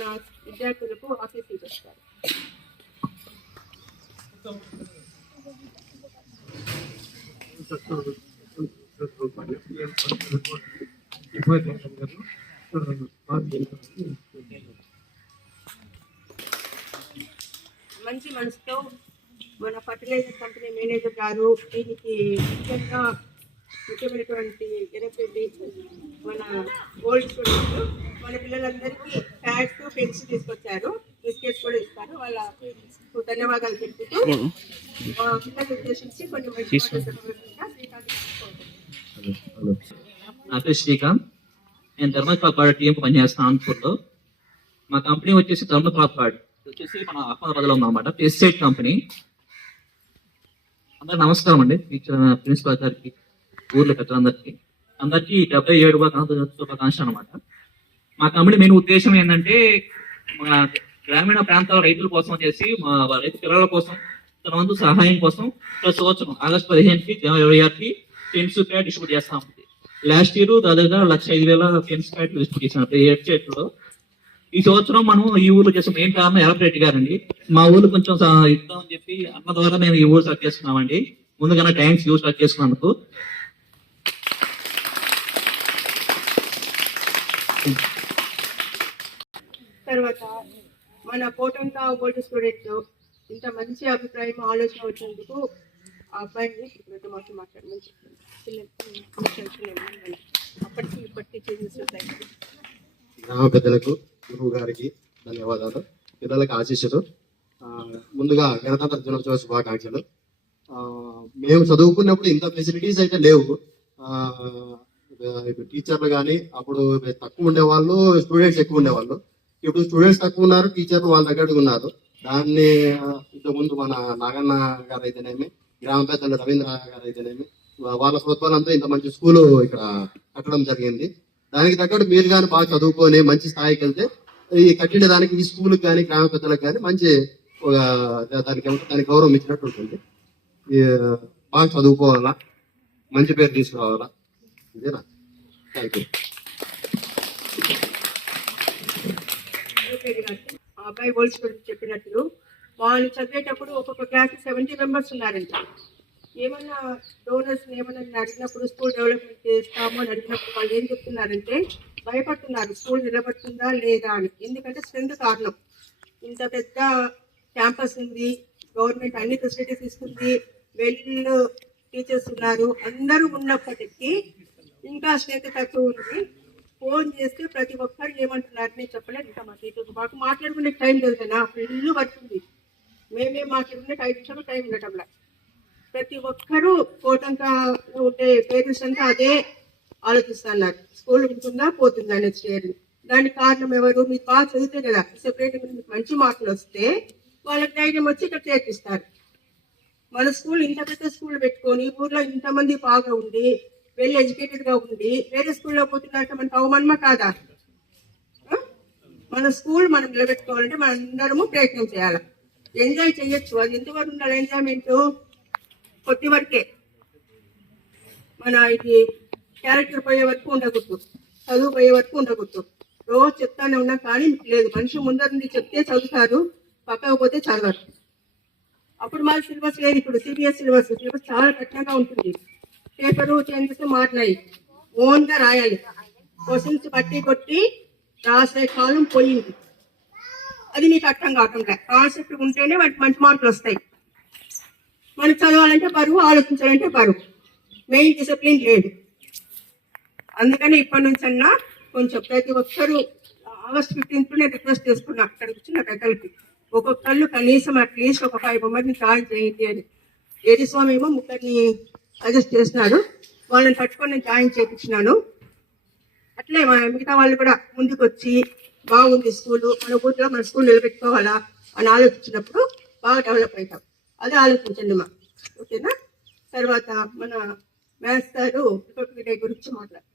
మన విద్యార్థులకు ఆఫీస్ ఇస్తారు. మంచి మనసుతో మన ఫర్టిలైజర్ కంపెనీ మేనేజర్ గారు దీనికి ముఖ్యమైనటువంటి ఎరపెట్టి మన ఓల్డ్ స్టూడెంట్స్ మన పిల్లలందరికీ ప్యాడ్స్ పెన్స్ తీసుకొచ్చారు, బిస్కెట్స్ కూడా ఇస్తారు. వాళ్ళకు ధన్యవాదాలు తెలుపుతూ పిల్లలు ఉద్దేశించి కొంచెం నా పేరు శ్రీకాంత్. నేను ధర్మపాడ్ టీఎంకి పనిచేస్తాను ఆంధ్రపూర్లో. మా కంపెనీ వచ్చేసి ధర్మపాడ్ వచ్చేసి మన అహ్మదాబాద్లో ఉందన్నమాట. Estate company. అందరూ నమస్కారం అండి. ప్రిన్సిపాల్ గారికి, ఊర్లో పెద్దలందరికీ, అందరికీ 77వ శుభాకాంక్షలు అనమాట. మా కంపెనీ మెయిన్ ఉద్దేశం ఏంటంటే మన గ్రామీణ ప్రాంతాల రైతుల కోసం వచ్చేసి మా రైతు పిల్లల కోసం తన వంతు సహాయం కోసం ప్రతి సంవత్సరం ఆగస్టు 15కి 26కి పెన్స్ ప్యాడ్ డిస్ట్రిబ్యూట్ చేస్తాం. లాస్ట్ ఇయర్ దాదాపుగా 1,05,000 పెన్స్ ప్యాడ్ డిస్ట్రిబ్యూట్ చేసాం ఎడ్చేట్లో. ఈ సంవత్సరం మనం ఈ ఊర్లో చేసాం. మెయిన్ కారణం ఎలపరెడ్డి గారండి. మా ఊర్లో కొంచెం ఇద్దామని చెప్పి అన్న ద్వారా మేము ఈ ఊరు స్టార్ట్ చేసుకున్నామండి. ముందుగానే థ్యాంక్స్ యూ స్టార్ట్ చేసుకున్నందుకు. తర్వాత మన కోటంతా ఓల్డ్ స్టూడెంట్ ఇంత మంచి అభిప్రాయం ఆలోచన వచ్చినందుకు ఆ అబ్బాయిని మాకు మాట్లాడమని అప్పటికి ఇప్పటికీ చేంజెస్ ఉంటాయి. గ్రామ పెద్దలకు, గురువు గారికి ధన్యవాదాలు, పిల్లలకు ఆశీస్సులు. ముందుగా గణతంత్ర దినోత్సవ శుభాకాంక్షలు. మేము చదువుకున్నప్పుడు ఇంత ఫెసిలిటీస్ అయితే లేవు. టీచర్లు కానీ అప్పుడు తక్కువ ఉండేవాళ్ళు, స్టూడెంట్స్ ఎక్కువ ఉండేవాళ్ళు. ఇప్పుడు స్టూడెంట్స్ తక్కువ ఉన్నారు, టీచర్లు వాళ్ళ దగ్గరకు ఉన్నారు. దాన్ని ఇంతకుముందు మన నాగన్న గారు అయితేనేమి, గ్రామ పెద్దలు రవీంద్ర గారు అయితేనేమి, వాళ్ళ ప్రోత్సాహంతో ఇంత మంచి స్కూలు ఇక్కడ కట్టడం జరిగింది. దానికి తగ్గట్టు మీరు కానీ బాగా చదువుకొని మంచి స్థాయికి వెళ్తే ఈ కట్టిన దానికి ఈ స్కూల్కి కానీ గ్రామ పెద్దలకు కానీ మంచి దానికి గౌరవం ఇచ్చినట్టు ఉంటుంది. బాగా చదువుకోవాలా, మంచి పేరు తీసుకురావాలా. ఇదేనా? Thank you. అబ్బాయి ఓల్డ్ స్టూడెంట్ చెప్పినట్లు వాళ్ళు చదివేటప్పుడు ఒక్కొక్క క్లాస్ 70 మెంబర్స్ ఉన్నారంట. ఏమన్నా డోనర్స్ ఏమన్నా అడిగినప్పుడు స్కూల్ డెవలప్మెంట్ చేస్తాము అని అడిగినప్పుడు వాళ్ళు ఏం చెప్తున్నారంటే భయపడుతున్నారు, స్కూల్ నిలబడుతుందా లేదా అని. ఎందుకంటే స్ట్రెంత్ కారణం. ఇంత పెద్ద క్యాంపస్ ఉంది, గవర్నమెంట్ అన్ని ఫెసిలిటీస్ ఇస్తుంది, వెల్ టీచర్స్ ఉన్నారు, అందరూ ఉన్నప్పటికీ ఇంకా స్ట్రెంత్ తక్కువ ఉంది. ఫోన్ చేస్తే ప్రతి ఒక్కరు ఏమంటున్నారు నేను చెప్పలేదు. ఇంకా మాకు మాట్లాడుకునే టైం లేదు కదా, ఫుల్ పడుతుంది. మేమే మాట్లాడుకునే 5 నిమిషాలు టైం ఉండటంలా. ప్రతి ఒక్కరూ కోటంగా ఉండే పేరెంట్స్ అంతా అదే ఆలోచిస్తున్నారు, స్కూల్ ఉంటుందా పోతుందా నెక్స్ట్ ఇయర్. దానికి కారణం ఎవరు? మీరు బాగా చదివితే కదా, సెపరేట్ మీకు మంచి మార్కులు వస్తే వాళ్ళకి ధైర్యం వచ్చి ఇక్కడ చేర్పిస్తారు. మన స్కూల్ ఇంత పెద్ద స్కూల్ పెట్టుకొని ఊర్లో ఇంతమంది బాగా ఉండి వెల్ ఎడ్యుకేటెడ్ గా ఉండి వేరే స్కూల్లో పోతున్నారంటే మనకు అవమానమా కాదా? మన స్కూల్ మనం నిలబెట్టుకోవాలంటే మనం అందరము ప్రయత్నం చేయాలి. ఎంజాయ్ చేయొచ్చు. అది ఎంతవరకు ఉండాలి ఎంజాయ్మెంట్? కొద్ది వరకే. మన ఇది క్యారెక్టర్ పోయే వరకు ఉండకూడదు, చదువు పోయే వరకు ఉండకూడదు. రోజు చెప్తానే ఉన్నా కానీ లేదు. మనిషి ముందర నుండి చెప్తే చదువుతారు, పక్కకు పోతే చదవరు. అప్పుడు మా సిలబస్ లేదు. ఇప్పుడు సిబిఎస్ సిలబస్ చాలా కఠినంగా ఉంటుంది. పేపరు చేంజెస్ మారినాయి, ఓన్గా రాయాలి. క్వశ్చన్స్ బట్టి కొట్టి రాసే కాలం పోయింది. అది నీకు అర్థం కాకుండా కాన్సెప్ట్ ఉంటేనే వాటికి మంచి మార్కులు వస్తాయి. మనకు చదవాలంటే బరువు, ఆలోచించాలంటే బరువు. మెయిన్ డిసిప్లిన్ లేదు. అందుకని ఇప్పటి నుంచి అన్నా కొంచెం ప్రతి ఒక్కరూ ఆగస్ట్ 15th నేను రిక్వెస్ట్ చేసుకున్నా అక్కడికి వచ్చిన పెద్దలకి ఒక్కొక్కళ్ళు కనీసం అట్లీస్ట్ ఒక 5 మెంబర్ని జాయిన్ చేయండి అని. ఏడిస్వామి ఏమో 30ని సజెస్ట్ చేసినాడు. వాళ్ళని పట్టుకొని నేను జాయిన్ చేయించినాను. అట్లే మిగతా వాళ్ళు కూడా ముందుకు వచ్చి బాగుంది స్కూలు, మన ఊరిలో మన స్కూల్ నిలబెట్టుకోవాలా అని ఆలోచించినప్పుడు బాగా డెవలప్ అవుతాం. అదే ఆలోచించండి మా, ఓకేనా? తర్వాత మన మ్యాథ్స్ సారు గురించి మాట్లాడతారు.